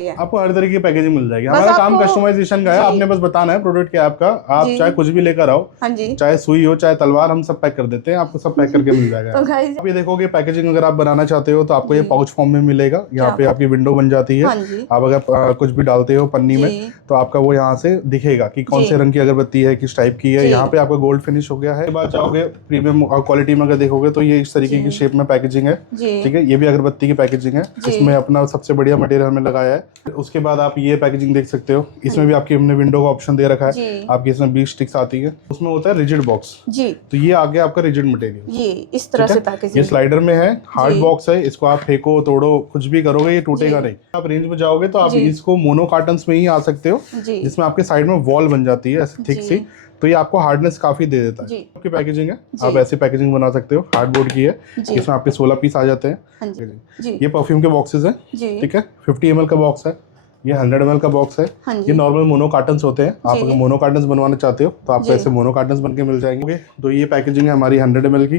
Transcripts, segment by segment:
रही है। आपको हर तरीके की पैकेजिंग मिल जाएगी। हमारा काम कस्टमाइजेशन का है, आपने बस बताना है प्रोडक्ट क्या है आपका। आप चाहे कुछ भी लेकर आओ, चाहे सुई हो चाहे तलवार, हम सब पैक कर देते हैं, आपको सब पैक करके मिल जाएगा। तो गाइस आप ये देखोगे पैकेजिंग अगर आप बनाना चाहते हो तो आपको ये पाउच फॉर्म में मिलेगा। यहाँ पे आपकी विंडो बन जाती है। आप अगर कुछ भी डालते हो पन्नी में तो आपका वो यहाँ से दिखेगा कि कौन से रंग की अगरबत्ती है, किस टाइप की है। यहाँ पे आपका गोल्ड फिनिश हो गया है। बाद चाहोगे प्रीमियम क्वालिटी में अगर देखोगे तो ये इस तरीके की शेप में पैकेजिंग है। ठीक है, ये भी अगरबत्ती की पैकेजिंग है, इसमें अपना सबसे बढ़िया मटेरियल हमें लगाया है। उसके बाद आप ये पैकेजिंग देख सकते हो, इसमें भी आपकी हमने विंडो का ऑप्शन दे रखा है। आपकी इसमें 20 स्टिक्स आती है, उसमें होता है रिजिड बॉक्स जी। तो ये आ गया आपका रिजिड मटेरियल, ये इस तरह से पैकेजिंग। ये स्लाइडर में है, हार्ड बॉक्स है, इसको आप फेंको तोड़ो कुछ भी करोगे ये टूटेगा नहीं। आप रेंज में जाओगे तो आप इसको मोनो कार्टन्स में ही आ सकते हो, जिसमें आपके साइड में वॉल बन जाती है ऐसे थिक सी, तो ये आपको हार्डनेस काफी दे देता है। आपकी पैकेजिंग है, आप ऐसे पैकेजिंग बना सकते हो, हार्डबोर्ड की है। इसमें आपके 16 पीस आ जाते हैं। ये परफ्यूम के बॉक्सेस हैं, ठीक है, 50 ml का बॉक्स है, ये 100 ml का बॉक्स है। ये नॉर्मल मोनो कार्टन्स होते हैं। आप अगर मोनो कार्टन्स बनवाना चाहते हो तो आपको ऐसे मोनो कार्टन्स बनके मिल जाएंगे। तो ये पैकेजिंग है हमारी 100 ml की,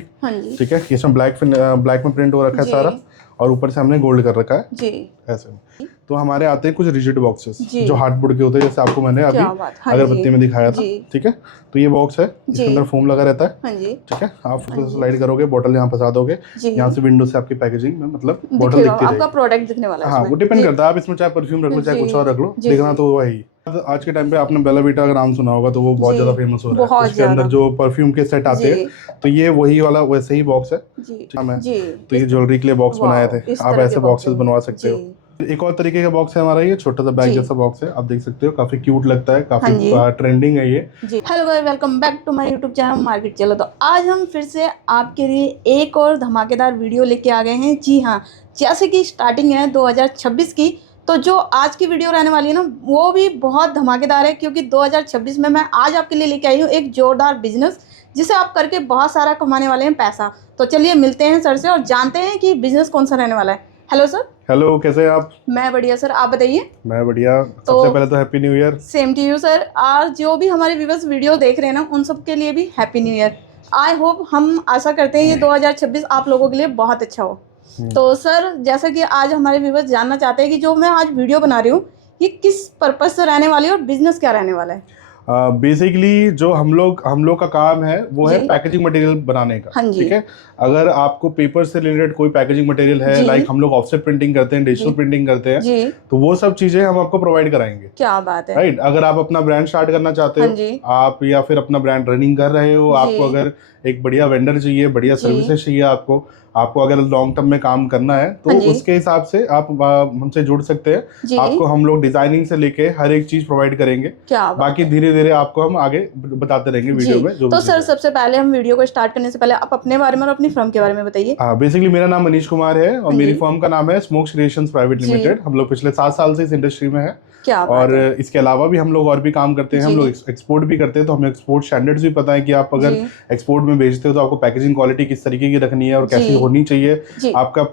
ठीक है। इसमें ब्लैक में प्रिंट हो रखा है सारा, और ऊपर से हमने गोल्ड कर रखा है ऐसे। तो हमारे आते हैं कुछ रिजिड बॉक्सेस जो हार्डबोर्ड के होते हैं, जैसे आपको मैंने अभी अगरबत्ती में दिखाया था, ठीक है। तो ये बॉक्स है, इसके अंदर फोम लगा रहता है, ठीक है। आप स्लाइड करोगे, बोतल यहाँ फंसा दोगे, यहाँ से विंडो से आपकी पैकेजिंग में मतलब बोतल दिखती रहेगी, आपका प्रोडक्ट दिखने वाला है। हाँ, वो डिपेंड करता है, आप इसमें चाहे परफ्यूम रख लो चाहे कुछ और रख लो, देखना तो वही। आज के टाइम पे आपने बेला वीटा का नाम सुना होगा, तो वो बहुत ज्यादा फेमस हो रहा है। उसके अंदर जो परफ्यूम के सेट आते हैं, तो ये वही वाला वैसे ही बॉक्स है। तो ये ज्वेलरी के लिए बॉक्स बनाए थे, आप ऐसे बॉक्सेस बनवा सकते हो। एक और तरीके का बॉक्स है हमारा, ये छोटा सा बैग जैसा बॉक्स है, आप देख सकते हो, काफी क्यूट लगता है, काफी ट्रेंडिंग है ये। Hello guys, welcome back to my YouTube channel market चलो। तो आज हम फिर से आपके लिए एक और धमाकेदार वीडियो लेके आ गए हैं। जी हाँ, जैसे कि स्टार्टिंग है 2026 की, तो जो आज की वीडियो रहने वाली है ना, वो भी बहुत धमाकेदार है, क्योंकि 2026 में मैं आज आपके लिए लेके आई हूँ एक जोरदार बिजनेस, जिसे आप करके बहुत सारा कमाने वाले हैं पैसा। तो चलिए मिलते हैं सर से और जानते हैं कि बिजनेस कौन सा रहने वाला है। Hello sir. हेलो, कैसे हैं आप? मैं बढ़िया सर, आप बताइए। मैं बढ़िया। सबसे पहले तो happy new year. Same to you sir. और जो भी हमारे व्यूअर्स वीडियो देख रहे हैं ना, उन सब के लिए भी happy new year. I hope, हम आशा करते हैं ये 2026 आप लोगों के लिए बहुत अच्छा हो। तो सर, जैसा कि आज हमारे व्यूअर्स जानना चाहते हैं कि जो मैं आज वीडियो बना रही हूँ, ये किस पर्पज से रहने वाली है और बिजनेस क्या रहने वाला है। बेसिकली जो हम लोग का काम है वो है पैकेजिंग मटेरियल बनाने का, ठीक है। अगर आपको पेपर से रिलेटेड कोई पैकेजिंग मटेरियल है, लाइक हम लोग ऑफसेट प्रिंटिंग करते हैं, डिजिटल प्रिंटिंग करते हैं, तो वो सब चीजें हम आपको प्रोवाइड कराएंगे। क्या बात है, राइट। अगर आप अपना ब्रांड स्टार्ट करना चाहते हो आप, या फिर अपना ब्रांड रनिंग कर रहे हो, आपको अगर एक बढ़िया वेंडर चाहिए, बढ़िया सर्विसेज चाहिए, आपको अगर लॉन्ग टर्म में काम करना है तो उसके हिसाब से आप हमसे जुड़ सकते हैं। आपको हम लोग डिजाइनिंग से लेके हर एक चीज प्रोवाइड करेंगे। बाकी धीरे धीरे आपको हम आगे बताते रहेंगे वीडियो में। तो सर, सबसे पहले हम वीडियो को स्टार्ट करने से पहले आप अपने बारे में और अपनी फर्म के बारे में बताइए। हाँ, बेसिकली मेरा नाम मनीष कुमार है और मेरी फर्म का नाम है स्मोक्स क्रिएशंस प्राइवेट लिमिटेड। हम लोग पिछले 7 साल से इस इंडस्ट्री में है। और इसके अलावा भी हम लोग और भी काम करते हैं। हम लोग एक्सपोर्ट भी करते हैं, तो हमें एक्सपोर्ट स्टैंडर्ड्स भी पता है कि आप अगर एक्सपोर्ट में भेजते हो तो आपको पैकेजिंग क्वालिटी किस तरीके की रखनी है और कैसी होनी चाहिए, आपका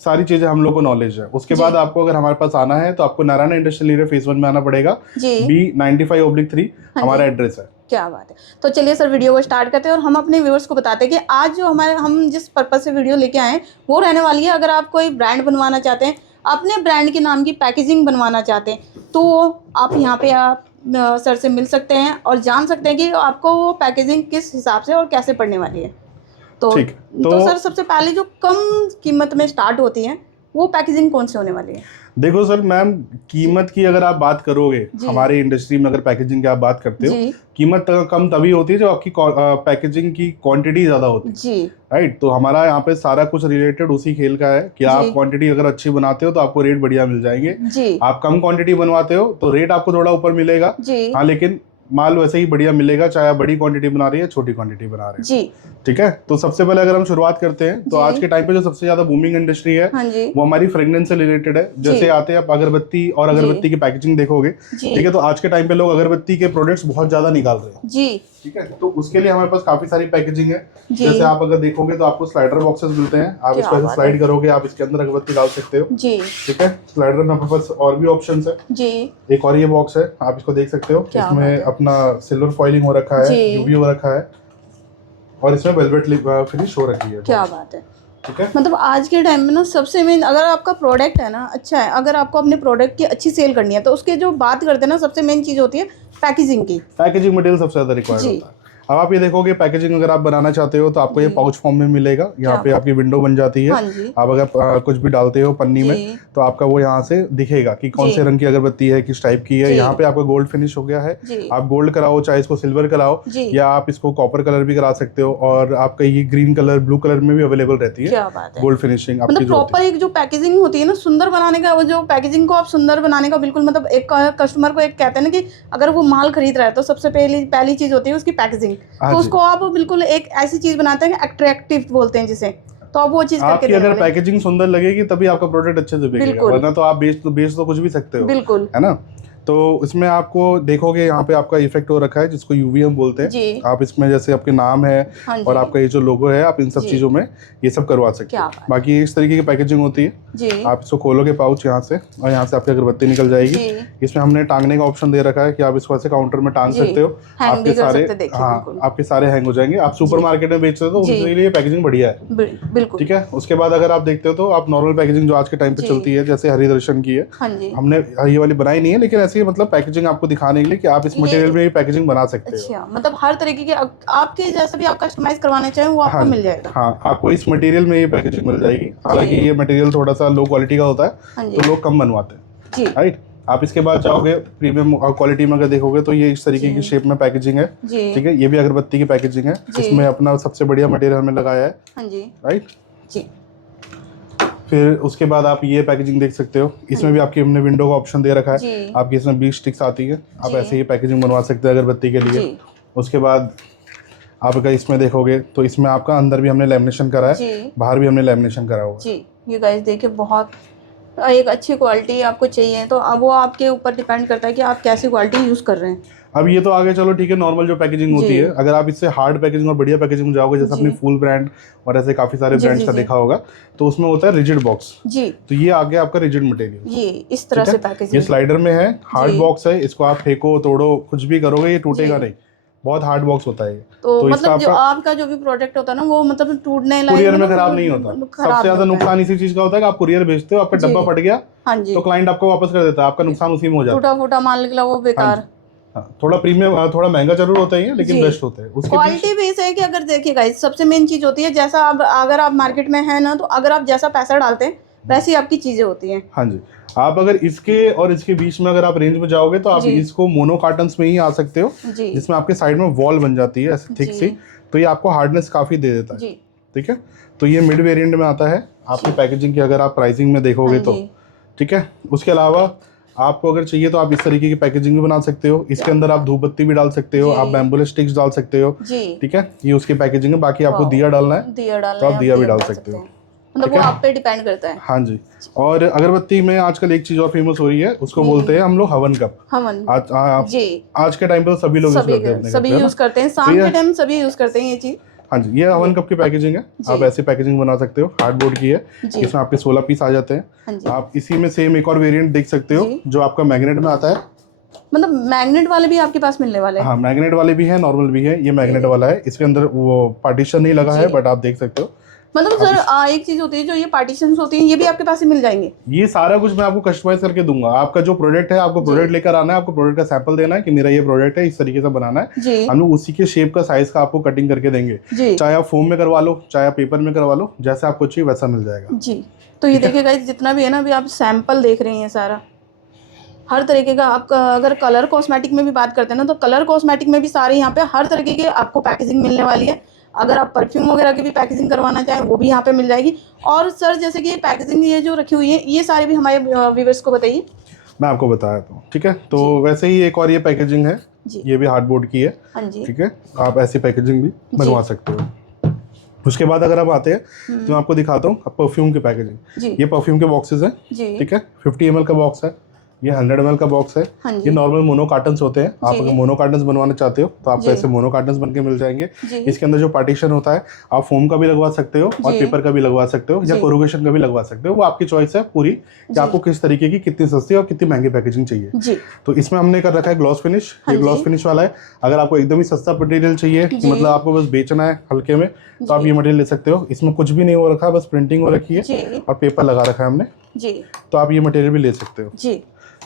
सारी चीजें हम लोग को नॉलेज है। उसके बाद आपको अगर हमारे पास आना है तो आपको नारायण इंडस्ट्रियल एरिया फेज 1 में आना पड़ेगा। B95/3 हमारा एड्रेस है। क्या बात है। तो चलिए सर, वीडियो को स्टार्ट करते हैं और हम अपने व्यूअर्स को बताते हैं कि आज जो हम जिस पर्पज से वीडियो लेके आए हैं वो रहने वाली है। अगर आप कोई ब्रांड बनवाना चाहते हैं, अपने ब्रांड के नाम की पैकेजिंग बनवाना चाहते हैं, तो आप यहाँ पे आप सर से मिल सकते हैं और जान सकते हैं कि आपको वो पैकेजिंग किस हिसाब से और कैसे पड़ने वाली है। तो सर, सबसे पहले जो कम कीमत में स्टार्ट होती है वो पैकेजिंग कौन सी होने वाली है? देखो सर मैम, कीमत की अगर आप बात करोगे, हमारे इंडस्ट्री में अगर पैकेजिंग की आप बात करते हो, कीमत कम तभी होती है जब आपकी पैकेजिंग की क्वांटिटी ज्यादा होती है। राइट। तो हमारा यहाँ पे सारा कुछ रिलेटेड उसी खेल का है कि आप क्वांटिटी अगर अच्छी बनाते हो तो आपको रेट बढ़िया मिल जाएंगे। आप कम क्वांटिटी बनवाते हो तो रेट आपको थोड़ा ऊपर मिलेगा, हाँ, लेकिन माल वैसे ही बढ़िया मिलेगा, चाहे आप बड़ी क्वांटिटी बना रही है छोटी क्वांटिटी बना रहे हैं। ठीक है। तो सबसे पहले अगर हम शुरुआत करते हैं तो आज के टाइम पे जो सबसे ज्यादा बूमिंग इंडस्ट्री है वो हमारी फ्रेग्रेंस से रिलेटेड है। जैसे आते हैं आप अगरबत्ती और अगरबत्ती की पैकेजिंग देखोगे, ठीक है, तो आज के टाइम पे लोग अगरबत्ती के प्रोडक्ट्स बहुत ज्यादा निकाल रहे हैं। ठीक है। तो उसके लिए हमारे पास काफी सारी पैकेजिंग है। जैसे आप अगर देखोगे तो आपको स्लाइडर बॉक्सेस मिलते हैं, आप इसको ऐसे स्लाइड करोगे, आप इसके अंदर अगरबत्ती डाल सकते हो। ठीक है। स्लाइडर में आपके पास और भी ऑप्शंस है। एक और ये बॉक्स है, आप इसको देख सकते हो, इसमें अपना सिल्वर फॉइलिंग हो रखा है, यूवी हो रखा है और इसमें वेलवेट फिनिश हो रखी है। क्या बात है। ठीक है। मतलब आज के टाइम में ना सबसे मेन, अगर आपका प्रोडक्ट है ना अच्छा है, अगर आपको अपने प्रोडक्ट की अच्छी सेल करनी है तो उसके जो बात करते हैं ना, सबसे मेन चीज़ होती है पैकेजिंग की। पैकेजिंग मटेरियल सबसे ज़्यादा रिक्वायर्ड होता है। अब आप ये देखोगे पैकेजिंग अगर आप बनाना चाहते हो तो आपको ये पाउच फॉर्म में मिलेगा, यहाँ पे आपकी विंडो बन जाती है। आप अगर कुछ भी डालते हो पन्नी में तो आपका वो यहाँ से दिखेगा कि कौन से रंग की अगरबत्ती है, किस टाइप की है। यहाँ पे आपका गोल्ड फिनिश हो गया है, आप गोल्ड कराओ चाहे इसको सिल्वर कराओ, या आप इसको कॉपर कलर भी करा सकते हो, और आपका ये ग्रीन कलर ब्लू कलर में भी अवेलेबल रहती है गोल्ड फिनिशिंग आपकी। मतलब प्रॉपर एक जो पैकेजिंग होती है ना सुंदर बनाने का, वो जो पैकेजिंग को आप सुंदर बनाने का बिल्कुल, मतलब एक कस्टमर को एक कहते हैं ना कि अगर वो माल खरीद रहा है तो सबसे पहली चीज होती है उसकी पैकेजिंग। तो उसको आप बिल्कुल एक ऐसी चीज बनाते हैं अट्रैक्टिव बोलते हैं जिसे, तो आप वो चीज करके आपकी अगर पैकेजिंग सुंदर लगेगी तभी आपका प्रोडक्ट अच्छे से बिकेगा, वरना तो आप बेच तो कुछ भी सकते हो, बिल्कुल, है ना। तो इसमें आपको देखोगे यहाँ पे आपका इफेक्ट हो रखा है जिसको यूवी हम बोलते हैं। आप इसमें जैसे आपके नाम है और आपका ये जो लोगो है, आप इन सब चीजों में ये सब करवा सकते हैं। बाकी इस तरीके की पैकेजिंग होती है। आप इसको खोलोगे पाउच यहाँ से, और यहाँ से आपकी अगरबत्ती निकल जाएगी। इसमें हमने टांगने का ऑप्शन दे रखा है कि आप इसको ऐसे काउंटर में टांग सकते हो, आपके सारे आपके सारे हैंग हो जाएंगे। आप सुपर मार्केट में बेचते हो तो उनके लिए पैकेजिंग बढ़िया है, बिल्कुल, ठीक है। उसके बाद अगर आप देखते हो तो आप नॉर्मल पैकेजिंग जो आज के टाइम पे चलती है, जैसे हरि दर्शन की है, हमने ये वाली बनाई नहीं है, लेकिन ऐसी मतलब पैकेजिंग आपको दिखाने के लिए कि आप इस मटेरियल में पैकेजिंग बना सकते हो। अच्छा, मतलब हर तरीके के आपके जैसा भी आप कस्टमाइज करवाना चाहें वो आपको मिल जाएगा। हाँ, आपको इस मटेरियल में ये पैकेजिंग मिल जाएगी। हालांकि ये मटेरियल थोड़ा सा लो क्वालिटी का होता है तो लोग कम बनवाते हैं, राइट। आप इसके बाद चाहोगे प्रीमियम क्वालिटी में अगर देखोगे तो ये इस तरीके की शेप में पैकेजिंग है, ठीक है। ये भी अगरबत्ती की पैकेजिंग है, इसमें अपना सबसे बढ़िया मटेरियल हमने लगाया है, राइट जी। फिर उसके बाद आप ये पैकेजिंग देख सकते हो, इसमें भी आपकी हमने विंडो का ऑप्शन दे रखा है। आपकी इसमें 20 स्टिक्स आती है, आप ऐसे ही पैकेजिंग बनवा सकते हैं अगरबत्ती के लिए। उसके बाद आप अगर इसमें देखोगे तो इसमें आपका अंदर भी हमने लेमिनेशन करा है, बाहर भी हमने लेमिनेशन करा हुआ है। ये गाइस देखिए, बहुत एक अच्छी क्वालिटी आपको चाहिए तो अब वो आपके ऊपर डिपेंड करता है कि आप कैसी क्वालिटी यूज़ कर रहे हैं। अब ये तो आगे चलो ठीक है, नॉर्मल जो पैकेजिंग होती है, अगर आप इससे हार्ड पैकेजिंग और बढ़िया पैकेजिंग में जाओगे, जैसे अपनी फुल ब्रांड और ऐसे काफी सारे ब्रांड्स का देखा होगा, तो उसमें होता है रिजिड बॉक्स जी। तो ये आ गया आपका रिजिड मटेरियल, ये इस तरह से पैकेजिंग, ये स्लाइडर में है, हार्ड बॉक्स है, इसको आप फेंको तोड़ो कुछ भी करोगे ये टूटेगा नहीं, बहुत हार्ड बॉक्स होता है। तो मतलब जो आपका जो भी प्रोडक्ट होता है ना वो मतलब टूटने लायक, कुरियर में खराब नहीं होता। सबसे ज्यादा नुकसान इसी चीज का होता है कि आप कुरियर भेजते हो, आपका डब्बा फट गया तो क्लाइंट आपको वापस कर देता है, आपका नुकसान उसी में हो जाता है। टूटा फूटा माल निकला वो बेकार। थोड़ा प्रीमियम, थोड़ा महंगा जरूर होता है लेकिन बेस्ट होता है। उसके क्वालिटी बेस है कि अगर देखिएगा सबसे मेन चीज होती है, जैसा आप अगर आप मार्केट में है ना, तो अगर आप जैसा पैसा डालते हैं वैसी आपकी चीजें होती हैं। हाँ जी, आप अगर इसके और इसके बीच में अगर आप रेंज में जाओगे तो आप इसको मोनो कार्टन्स में ही आ सकते हो, जिसमें आपके साइड में वॉल बन जाती है ऐसे थिक सी, तो ये आपको हार्डनेस काफी दे देता है, ठीक है। तो ये मिड वेरिएंट में आता है आपकी पैकेजिंग की, अगर आप प्राइसिंग में देखोगे तो, ठीक है। उसके अलावा आपको अगर चाहिए तो आप इस तरीके की पैकेजिंग भी बना सकते हो, इसके अंदर आप धूप बत्ती भी डाल सकते हो, आप बैम्बू स्टिक्स डाल सकते हो, ठीक है। ये उसकी पैकेजिंग है। बाकी आपको दिया डालना है तो आप दिया भी डाल सकते हो, मतलब वो आप पे डिपेंड करता है। हाँ जी। और अगरबत्ती में आजकल एक चीज और फेमस हो रही है, उसको बोलते हैं हम लोग हवन कप। हवन आज के टाइम पे तो सभी लोग सभी यूज करते हैं, शाम के टाइम सभी यूज करते हैं ये चीज। हाँ जी, ये हवन कप की पैकेजिंग है, आप ऐसे पैकेजिंग बना सकते हो, हार्डबोर्ड की है, इसमें आपके 16 पीस आ जाते हैं। आप इसी में सेम एक और वेरिएंट देख सकते हो जो आपका मैग्नेट में आता है, मतलब मैग्नेट वाले भी आपके पास मिलने वाले हैं। हाँ, मैग्नेट वाले भी है, नॉर्मल भी है। ये मैग्नेट वाला है, इसके अंदर वो पार्टीशन नहीं लगा है, बट आप देख सकते हो। मतलब सर एक चीज होती है जो ये पार्टीशंस होती हैं, ये भी आपके पास ही मिल जाएंगे। ये सारा कुछ मैं आपको कस्टमाइज करके दूंगा। आपका जो प्रोडक्ट है, आपको प्रोडक्ट लेकर आना है, आपको प्रोडक्ट का सैंपल देना है कि मेरा ये प्रोडक्ट है, इस तरीके से बनाना है। हम लोग उसी के शेप का, साइज का आपको कटिंग करके देंगे, चाहे आप फोम में करवा लो, चाहे आप पेपर में करवा लो, जैसा आपको चाहिए वैसा मिल जाएगा जी। तो ये देखिएगा जितना भी है ना, अभी आप सैंपल देख रहे हैं सारा हर तरीके का। आपका अगर कलर कॉस्मेटिक में भी बात करते हैं ना, तो कलर कॉस्मेटिक में भी सारे यहाँ पे हर तरीके के आपको पैकेजिंग मिलने वाली है। अगर आप परफ्यूम वगैरह की भी पैकेजिंग करवाना चाहें वो भी यहाँ पे मिल जाएगी। और सर जैसे कि पैकेजिंग ये जो रखी हुई है, ये सारे भी हमारे व्यूअर्स को बताइए। मैं आपको बताया तो ठीक है। तो वैसे ही एक और ये पैकेजिंग है, ये भी हार्डबोर्ड की है, ठीक है। आप ऐसी पैकेजिंग भी बनवा सकते हो। उसके बाद अगर आप आते हैं तो मैं आपको दिखाता हूँ परफ्यूम की पैकेजिंग। ये परफ्यूम के बॉक्सेस हैं, ठीक है। 50 ml का बॉक्स है, ये 100 ml का बॉक्स है। हाँ ये जी। नॉर्मल मोनो कार्टन्स होते हैं। आप जी। अगर मोनो कार्टन्स बनवाना चाहते हो तो आपको जी। ऐसे मोनो कार्टन्स बन के मिल जाएंगे। जी। इसके अंदर जो पार्टीशन होता है आप फोम का भी लगवा सकते हो और जी। पेपर का भी लगवा सकते हो या जी। कोरुगेशन का भी लगवा सकते हो। वो आपकी चॉइस है पूरी कि जी। आपको किस तरीके की, कितनी सस्ती और कितनी महंगी पैकेजिंग चाहिए। जी। तो इसमें हमने कर रखा है ग्लॉस फिनिश। हाँ ये ग्लॉस जी। फिनिश वाला है। अगर आपको एकदम ही सस्ता मटेरियल चाहिए कि जी। मतलब आपको बस बेचना है हल्के में, तो आप जी। ये मटेरियल ले सकते हो। इसमें कुछ भी नहीं हो रखा, बस प्रिंटिंग हो रखी है जी। और पेपर लगा रखा है हमने, जी। तो आप ये मटेरियल भी ले सकते हो। जी।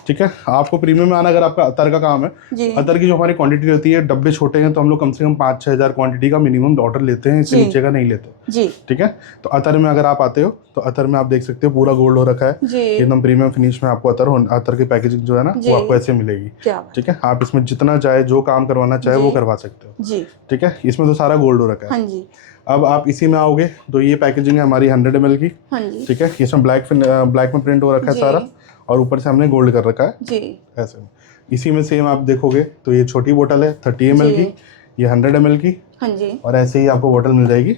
ठीक है। आपको प्रीमियम में आना, अगर आपका अतर का काम है, जी। अतर की जो हमारी क्वांटिटी होती है, डब्बे छोटे हैं तो हम लोग कम से कम 5-6 हज़ार क्वांटिटी का मिनिमम ऑर्डर लेते हैं, इससे जी। नीचे का नहीं लेते। जी। ठीक है। तो अतर में अगर आप आते हो तो अतर में आप देख सकते हो पूरा गोल्ड हो रखा है जी। एकदम प्रीमियम फिनिश में। आपको अतर की पैकेजिंग जो है ना जी। वो आपको ऐसे मिलेगी। क्या बात। ठीक है। आप इसमें जितना चाहे जो काम करवाना चाहे जी। वो करवा सकते हो। जी। ठीक है। इसमें तो सारा गोल्ड हो रखा है। हाँ जी। अब आप इसी में आओगे तो ये पैकेजिंग है हमारी 100 ml की। हाँ जी। ठीक है। इसमें ब्लैक में प्रिंट हो रखा है जी। सारा और ऊपर से हमने गोल्ड कर रखा है जी। ऐसे। इसी में सेम आप देखोगे तो ये छोटी बोतल है 30 ml जी। की, ये 100 ml की, हाँ जी। और ऐसे ही आपको बोतल मिल जाएगी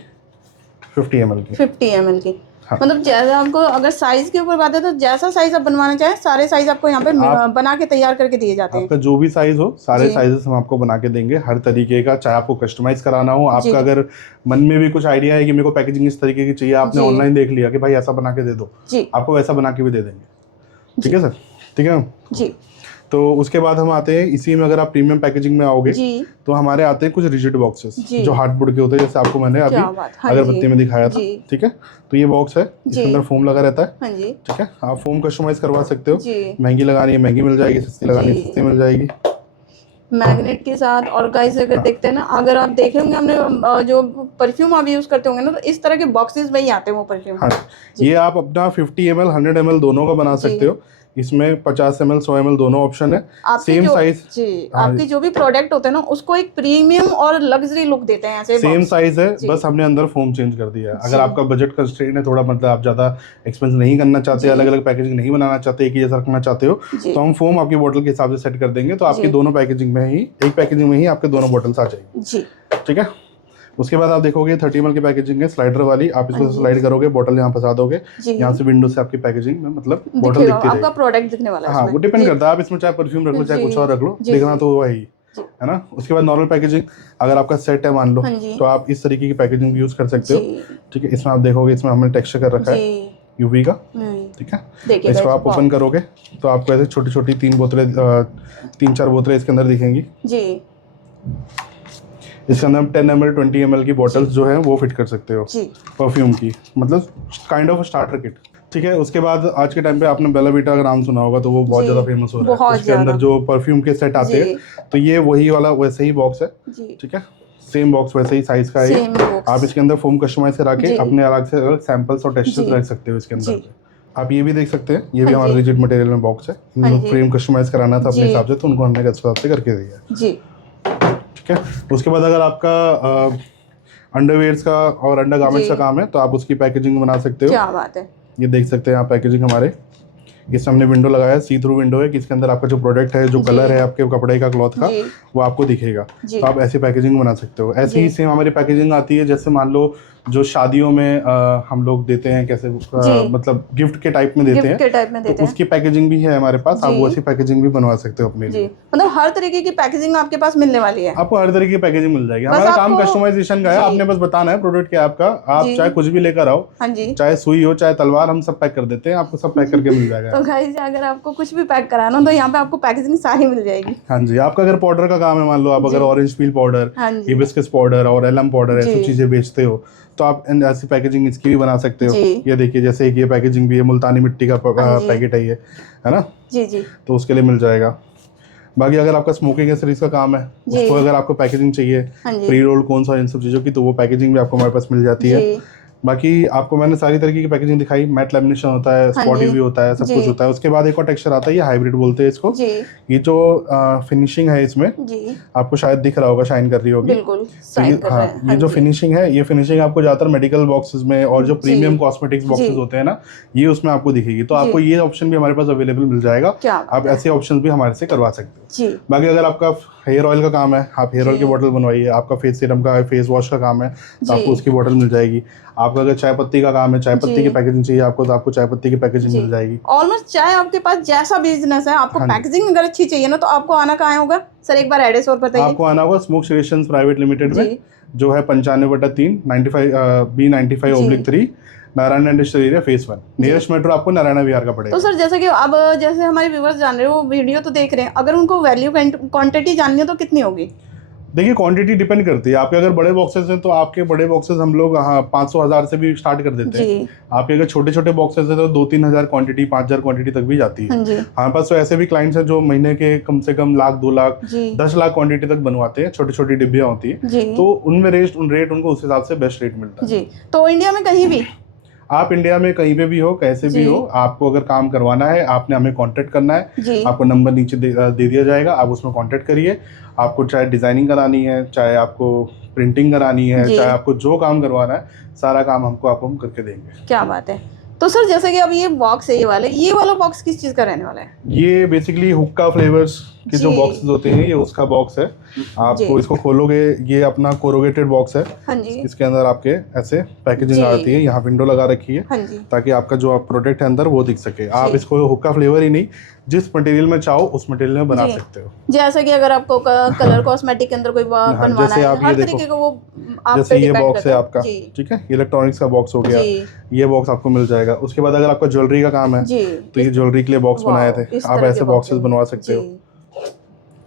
50 ml की। 50 ml की। हाँ। मतलब जैसा आपको, अगर साइज के ऊपर बात है तो जैसा साइज आप बनवाना चाहें सारे साइज आपको यहाँ पे बना के तैयार करके दिए जाते हैं। आपका जो भी साइज हो सारे जी। साइजेस हम आपको बना के देंगे हर तरीके का। चाहे आपको कस्टमाइज कराना हो, जी। आपका अगर मन में भी कुछ आइडिया है कि मेरे को पैकेजिंग इस तरीके की चाहिए, आपने जी। ऑनलाइन देख लिया कि भाई ऐसा बना के दे दो, जी। आपको वैसा बना के भी दे देंगे। ठीक है सर। ठीक है। जी। तो उसके बाद हम आते हैं इसी में, अगर आप प्रीमियम पैकेजिंग में आओगे जी। तो हमारे आते हैं कुछ रिजिड बॉक्सेस जी। जो हार्डबोर्ड के होते हैं, जैसे आपको मैंने अभी क्या बात। हाँ अगरबत्ती जी। में दिखाया था। जी। ठीक है। तो ये बॉक्स है, इसके जी। अंदर फोम लगा रहता है। हाँ जी। ठीक है। आप फोम कस्टमाइज करवा सकते हो। जी। महंगी लगानी है महंगी मिल जाएगी, सस्ती लगानी है जी। सस्ती मिल जाएगी। मैग्नेट के साथ। और गाइस अगर देखते हैं ना, अगर आप देखे होंगे हमने जो परफ्यूम आप यूज करते होंगे ना, तो इस तरह के बॉक्सेस में ही आते हैं वो परफ्यूम। हाँ। ये आप अपना 50 ml 100 ml दोनों का बना सकते हो। इसमें 50 ml 100 ml दोनों ऑप्शन है, सेम साइज। जी। आपके जो भी प्रोडक्ट होते हैं ना उसको एक प्रीमियम और लग्जरी लुक देते हैं ऐसे सेम box। साइज है, जी। बस हमने अंदर फोम चेंज कर दिया है। जी। अगर आपका बजट कंस्ट्रेंट है थोड़ा, मतलब आप ज्यादा एक्सपेंस नहीं करना चाहते, जी। अलग अलग पैकेजिंग नहीं बनाना चाहते, एक ही जैसा रखना चाहते हो, जी। तो हम फोम आपकी बोतल के हिसाब से सेट कर देंगे। तो आपकी जी। दोनों पैकेजिंग में ही, एक पैकेजिंग में ही आपके दोनों बोतल्स आ जाएगी। जी। ठीक है। उसके बाद आप देखोगे 30 ml की पैकेजिंग है स्लाइडर वाली। आप इसको हाँ जी। स्लाइड करोगे, बोतल यहाँ फंसा दोगे, जी। यहाँ से विंडो से आपकी पैकेजिंग में मतलब बोतल दिखेगा, दिखती आपका रहेगी। प्रोडक्ट दिखने वाला है हाँ, इसमें। वो डिपेंड जी। करता है, आप इसमें चाहे परफ्यूम रख लो चाहे जी। कुछ और रख लो, जी। देखना तो वही जी। है ना। उसके बाद नॉर्मल पैकेजिंग, अगर आपका सेट है मान लो, हाँ जी। तो आप इस तरीके की पैकेजिंग भी यूज कर सकते हो। जी। ठीक है। इसमें आप देखोगे, इसमें हमने टेक्सचर कर रखा है जी। यूवी का। ठीक है। देखिए इसको guys, आप ओपन करोगे तो आपको ऐसे छोटी छोटी 3-4 बोतलें इसके अंदर दिखेंगी। जी। इसके अंदर 10 ml 20 ml की बोतल्स जो है वो फिट कर सकते हो जी। परफ्यूम की, मतलब काइंड ऑफ स्टार्टर किट। ठीक है। उसके बाद आज के टाइम पे आपने बेला वीटा का नाम सुना होगा, तो वो बहुत जी। ज्यादा फेमस हो रहा है। बहुत उसके अंदर ज्यादा। जो परफ्यूम के सेट आते जी। हैं, तो ये वही वाला वैसे ही बॉक्स है। जी। ठीक है। सेम बॉक्स वैसे ही साइज का है। Same box. आप इसके अंदर फोम कस्टमाइज करा के जी। अपने अलग से अलग सैंपल्स और टेक्सचर्स जी। रख सकते हो इसके अंदर जी। पे। आप ये भी देख सकते हैं, ये भी हाँ हमारा जी। रिजिड मटेरियल में बॉक्स है। हाँ जी। फ्रेम कस्टमाइज कराना था अपने जी। हिसाब से, तो उनको हमने हिसाब से करके दिया। जी। ठीक है। उसके बाद अगर आपका अंडरवेयर्स का और अंडर गारमेंट्स जी। का काम है तो आप उसकी पैकेजिंग बना सकते हो। क्या बात है। ये देख सकते हैं आप पैकेजिंग हमारे, इसमें हमने विंडो लगाया है, सी थ्रू विंडो है कि इसके अंदर आपका जो प्रोडक्ट है, जो जी। कलर है आपके कपड़े का, क्लॉथ का, जी। वो आपको दिखेगा। जी। तो आप ऐसी पैकेजिंग बना सकते हो। ऐसी ही जी। सेम हमारी पैकेजिंग आती है, जैसे मान लो जो शादियों में हम लोग देते हैं, कैसे मतलब गिफ्ट के टाइप में देते गिफ्ट के हैं, टाइप में तो देते हैं। उसकी पैकेजिंग भी है हमारे पास। आप जी। वो ऐसी पैकेजिंग भी बनवा सकते हो अपने जी। लिए। मतलब हर तरीके की पैकेजिंग आपके पास मिलने वाली है। आपको हर तरह की पैकेजिंग मिल जाएगी। बस हमारा काम आपको- कस्टमाइजेशन का है, जी। आपने बस बताना है प्रोडक्ट क्या है आपका। आप जी। चाहे कुछ भी लेकर आओ, हाँ जी। चाहे सुई हो चाहे तलवार, हम सब पैक कर देते हैं, आपको सब पैक करके मिल जाएगा। तो गाइस अगर आपको कुछ भी पैक कराना हो तो यहाँ पे आपको पैकेजिंग सारी मिल जाएगी। हाँ जी। आपका अगर पाउडर का काम है, मान लो आप अगर जी। ऑरेंज पील पाउडर, हाँ जी। हिबिस्कस पाउडर और एलम पाउडर ऐसी जी। चीजें बेचते हो, तो आप ऐसी पैकेजिंग इसकी भी बना सकते हो। जी। ये देखिए, जैसे एक ये पैकेजिंग भी है, मुल्तानी मिट्टी का हाँ जी। पैकेट है ये, है ना, जी। जी। तो उसके लिए मिल जाएगा। बाकी अगर आपका स्मोकिंग एसेसरीज का काम है, जी। उसको अगर आपको पैकेजिंग चाहिए, हाँ जी। प्री रोल कौन सा, इन सब चीज़ों की, तो वो पैकेजिंग भी आपको हमारे पास मिल जाती है। जी। बाकी आपको मैंने सारी तरीके की पैकेजिंग दिखाई। मैट लेमिनेशन होता है, हाँ स्पॉट जी। यूवी होता है, सब जी। कुछ होता है। उसके बाद एक और टेक्सचर आता है, ये हाइब्रिड बोलते हैं इसको। जी। ये जो फिनिशिंग है इसमें, जी। आपको शायद दिख रहा होगा, शाइन कर रही होगी। बिल्कुल तो साइन कर रहे हैं। ये जो जी। फिनिशिंग है, ये फिनिशिंग आपको ज्यादातर मेडिकल बॉक्सेस में और जो जी। प्रीमियम कॉस्मेटिक्स बॉक्सेस जी। होते हैं ना, ये उसमें आपको दिखेगी। तो जी। आपको ये ऑप्शन भी हमारे पास अवेलेबल मिल जाएगा। क्या आप ऐसे ऑप्शन भी हमारे से करवा सकते हो। जी। बाकी अगर आपका हेयर ऑयल का काम है, आप हेयर ऑयल जी। की बोतल बनवाइए। आपका फेस सीरम का, फेस वॉश का काम है, तो जी। आपको उसकी बोतल मिल जाएगी। आपका अगर चाय पत्ती का काम है, चाय पत्ती की पैकेजिंग चाहिए आपको, तो आपको चाय पत्ती की पैकेजिंग मिल जाएगी। ऑलमोस्ट चाहे आपके पास जैसा बिजनेस है, आपको पैकेजिंग अगर अच्छी चाहिए ना, तो आपको आना कहाँ होगा सर, एक बार एड्रेस और बताइए। आपको आना होगा स्मोक क्रिएशंस प्राइवेट लिमिटेड में, जो है 95/3 B95/3 Narayan industrial area phase 1। Nearest metro आपको नारायण विहार का पड़ेगा। तो सर जैसे कि अब जैसे हमारे व्यूअर्स जान रहे हो, वो वीडियो तो देख रहे हैं, अगर उनको वैल्यू क्वांटिटी जाननी है तो कितनी होगी? देखिए क्वांटिटी डिपेंड करती है। आपके अगर बड़े बॉक्सेस हैं तो आपके बड़े बॉक्सेस हम लोग 500-1000 से भी स्टार्ट कर देते हैं। आपके अगर छोटे छोटे बॉक्सेस हैं तो 2-3 हज़ार क्वांटिटी, 5,000 क्वांटिटी तक भी जाती है। हमारे पास तो ऐसे भी क्लाइंट्स हैं जो महीने के कम से कम 1,00,000, 2,00,000, 10 लाख क्वांटिटी तक बनवाते हैं। छोटी छोटी डिब्बियाँ होती है, तो उनमें रेट उनको उस हिसाब से बेस्ट रेट मिलता है। तो इंडिया में कहीं भी, आप इंडिया में कहीं पे भी हो, कैसे भी हो, आपको अगर काम करवाना है, आपने हमें कांटेक्ट करना है। आपको नंबर नीचे दे दिया जाएगा, आप उसमें कांटेक्ट करिए। आपको चाहे डिजाइनिंग करानी है, चाहे आपको प्रिंटिंग करानी है, चाहे आपको जो काम करवाना है, सारा काम आपको हम करके देंगे। क्या बात है। तो सर जैसे कि अब ये बॉक्स है, ये वाला बॉक्स किस चीज़ का रहने वाला है? ये बेसिकली हुक्का फ्लेवर्स के जो बॉक्सेस होते हैं, ये उसका बॉक्स है। आपको इसको खोलोगे, ये अपना कोरोगेटेड बॉक्स है। हाँ जी। इसके अंदर आपके ऐसे पैकेजिंग आती है, यहाँ विंडो लगा रखी है। हाँ जी। ताकि आपका जो प्रोडक्ट है अंदर वो दिख सके। आप इसको हुक्का फ्लेवर ही नहीं, जिस मटेरियल में चाहो उस मटेरियल में बना सकते हो। जैसे कि अगर आपको कलर कॉस्मेटिक के अंदर कोई बनवाना है, हर तरीके का वो आप जैसे ये बॉक्स है आपका, ठीक है, इलेक्ट्रॉनिक्स का बॉक्स हो गया, ये बॉक्स आपको मिल जाएगा। उसके बाद अगर आपका ज्वेलरी का काम है तो ये ज्वेलरी के लिए बॉक्स बनाए थे, आप ऐसे बॉक्सेस बनवा सकते हो।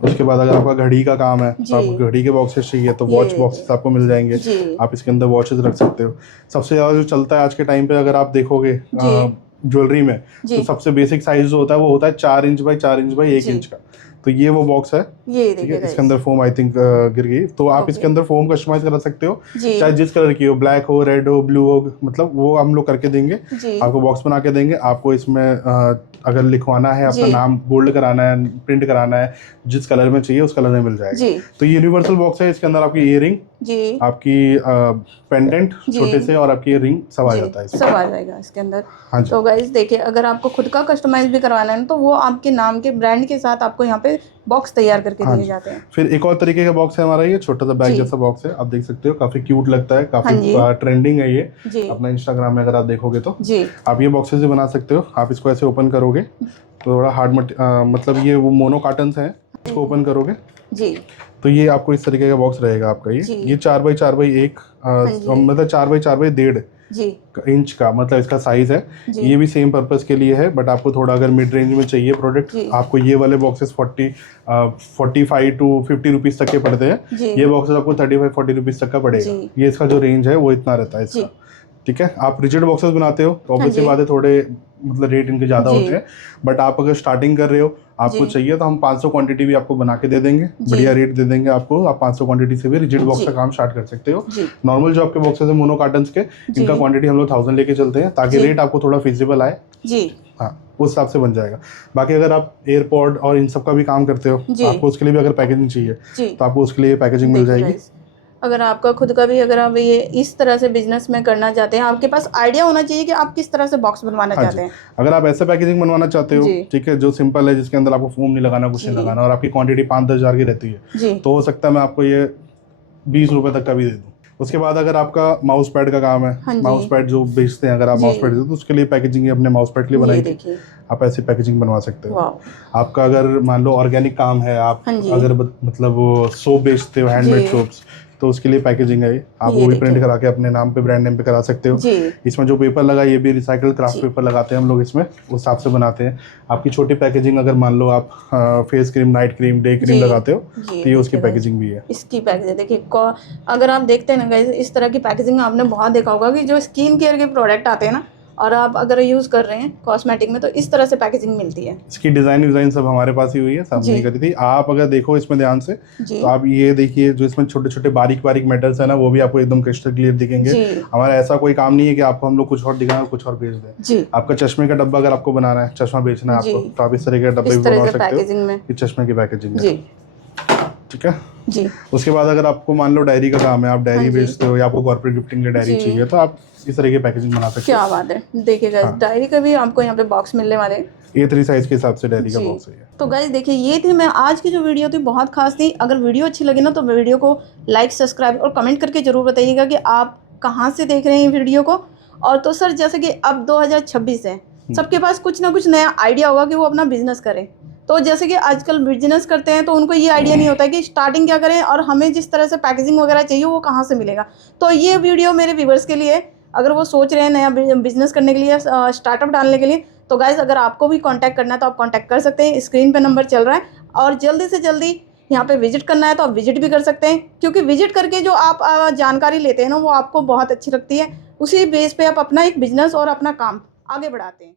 उसके बाद अगर आपका घड़ी का काम है तो आपको घड़ी के बॉक्सेस चाहिए तो वॉच बॉक्सेस आपको मिल जाएंगे। आप इसके अंदर वॉचेस रख सकते हो। सबसे ज़्यादा जो चलता है आज के टाइम पे, अगर आप देखोगे ज्वेलरी में, तो सबसे बेसिक साइज जो होता है वो होता है 4 inch by 4 inch by 1 inch का। तो ये वो बॉक्स है, ठीक है। इसके अंदर फोम आई थिंक गिर गई, तो आप इसके अंदर फोम कस्टमाइज करा सकते हो, चाहे जिस कलर की हो, ब्लैक हो, रेड हो, ब्लू हो, मतलब वो हम लोग करके देंगे। आपको बॉक्स बना के देंगे। आपको इसमें अगर लिखवाना है, अपना नाम बोल्ड कराना है, प्रिंट कराना है, जिस कलर में चाहिए उस कलर में मिल जाएगा। तो ये यूनिवर्सल बॉक्स है। इसके अंदर आपकी इयरिंग, आपकी पेंडेंट छोटे से, और आपकी रिंग सब आ जाता है, सब आ जाएगा इसके अंदर। हाँ जी। तो गाइस देखिए, अगर आपको खुद का कस्टमाइज भी करवाना है तो वो आपके नाम के ब्रांड के साथ आपको यहाँ पे बॉक्स तैयार करके दिए जाते हैं। फिर एक और तरीके का बॉक्स है हमारा, ये छोटा सा बैग जैसा बॉक्स है। आप देख सकते हो, काफी क्यूट लगता है, काफी ट्रेंडिंग है ये अपना इंस्टाग्राम में अगर आप देखोगे तो। आप ये बॉक्सेस भी बना सकते हो। आप इसको ऐसे ओपन करोगे तो थोड़ा हार्ड मतलब ये वो मोनो कार्टन्स हैं, इसको ओपन करोगे तो ये आपको इस तरीके का बॉक्स रहेगा आपका। ये 4x4x1 मतलब 4x4x1.5 इंच का मतलब इसका साइज है। ये भी सेम पर्पस के लिए है, बट आपको थोड़ा अगर मिड रेंज में चाहिए प्रोडक्ट, आपको ये वाले बॉक्सेस 45 to 50 रुपीज तक के पड़ते हैं। ये बॉक्सेस आपको 35-40 रुपीज तक का पड़ेगा। ये इसका जो रेंज है वो इतना रहता है इसका, ठीक है। आप रिजिड बॉक्सेस बनाते हो तो ऑब्वियसली बात है, थोड़े मतलब रेट इनके ज़्यादा होते हैं, बट आप अगर स्टार्टिंग कर रहे हो, आपको चाहिए तो हम 500 क्वांटिटी भी आपको बना के दे देंगे, बढ़िया रेट दे देंगे आपको। आप 500 क्वांटिटी से भी रिजिड बॉक्स का काम स्टार्ट कर सकते हो। नॉर्मल जो आपके बॉक्सेस है मोनो कार्टन्स के, इनका क्वांटिटी हम लोग 1000 लेके चलते हैं, ताकि रेट आपको थोड़ा फिजिबल आए। हाँ, उस हिसाब से बन जाएगा। बाकी अगर आप एयरपोर्ट और इन सब का भी काम करते हो, आपको उसके लिए भी अगर पैकेजिंग चाहिए तो आपको उसके लिए पैकेजिंग मिल जाएगी। अगर आपका खुद का भी, अगर आप ये इस तरह से बिजनेस में करना चाहते हैं, आपके पास आइडिया होना चाहिए कि आप किस तरह से बॉक्स बनवाना चाहते हैं। अगर आप ऐसा पैकेजिंग बनवाना चाहते हो, ठीक है, जो सिंपल है, जिसके अंदर आपको फोम नहीं लगाना, कुछ नहीं लगाना, और आपकी क्वांटिटी 5-10 हज़ार की रहती है, तो हो सकता है मैं आपको ये 20 रुपए तक का भी दे दूँ। उसके बाद अगर आपका माउस पैड का काम है, माउस पैड जो बेचते हैं, अगर आप माउस पैड देते हो तो उसके लिए पैकेजिंग अपने माउस पैड के लिए बनाई थी, आप ऐसी पैकेजिंग बनवा सकते हो। आपका अगर मान लो ऑर्गेनिक काम है, आप अगर मतलब सोप बेचते हो, हैंडमेड सोप्स, तो उसके लिए पैकेजिंग है। आप वो भी प्रिंट करा के अपने नाम पे, ब्रांड नेम पे करा सकते हो। इसमें जो पेपर लगा, ये भी रिसाइकल क्राफ्ट पेपर लगाते हैं हम लोग इसमें, उस हिसाब से बनाते हैं। आपकी छोटी पैकेजिंग, अगर मान लो आप face cream, night cream, day cream लगाते हो तो ये उसकी पैकेजिंग भी है। इसकी पैकेजिंग देखिए, अगर आप देखते हैं ना गाइस, इस तरह की पैकेजिंग आपने बहुत देखा होगा कि जो स्किन केयर के प्रोडक्ट आते हैं ना, और आप अगर यूज़ कर रहे हैं कॉस्मेटिक में, तो इस तरह से पैकेजिंग मिलती है। इसकी डिज़ाइन सब हमारे पास ही हुई है, सब नहीं करी थी। आप अगर देखो इसमें ध्यान से, तो आप ये देखिए, जो इसमें छोटे छोटे बारीक मेटल्स है ना, वो भी आपको एकदम क्रिस्टल क्लियर दिखेंगे। हमारा ऐसा कोई काम नहीं है कि आपको हम लोग कुछ और दिखाएं, कुछ और बेच दें। आपका चश्मे का डब्बा अगर आपको बनाना है, चश्मा बेचना है आपको, तो आप इस तरह के डब्बे बना सकते हो। ये चश्मे की पैकेजिंग है, ठीक है जी। उसके बाद अगर आपको मान लो डायरी का काम है, आप डायरी बेचते हो, या आपको कॉर्पोरेट गिफ्टिंग के लिए डायरी चाहिए, तो आप इस तरह की पैकेजिंग बना सकते हो। क्या बात है, देखिएगा डायरी का भी आपको यहाँ पे बॉक्स मिलने वाले हैं। A3 साइज के हिसाब से डायरी का बॉक्स है। तो गाइस देखिए, ये थी मैं आज की जो वीडियो थी, बहुत खास थी। अगर वीडियो अच्छी लगी ना, तो वीडियो को लाइक, सब्सक्राइब और कमेंट करके जरूर बताइएगा कि आप कहाँ से देख रहे हैं वीडियो को। और तो सर जैसे कि अब 2026 है, सबके पास कुछ ना कुछ नया आइडिया होगा कि वो अपना बिजनेस करें। तो जैसे कि आजकल बिजनेस करते हैं तो उनको ये आइडिया नहीं होता है कि स्टार्टिंग क्या करें और हमें जिस तरह से पैकेजिंग वगैरह चाहिए वो कहाँ से मिलेगा। तो ये वीडियो मेरे व्यूवर्स के लिए, अगर वो सोच रहे हैं नया बिजनेस करने के लिए, स्टार्टअप डालने के लिए, तो गाइज अगर आपको भी कांटेक्ट करना है तो आप कांटेक्ट कर सकते हैं। स्क्रीन पे नंबर चल रहा है, और जल्दी से जल्दी यहाँ पे विजिट करना है तो आप विजिट भी कर सकते हैं, क्योंकि विजिट करके जो आप जानकारी लेते हैं ना वो आपको बहुत अच्छी लगती है। उसी बेस पे आप अपना एक बिजनेस और अपना काम आगे बढ़ाते हैं।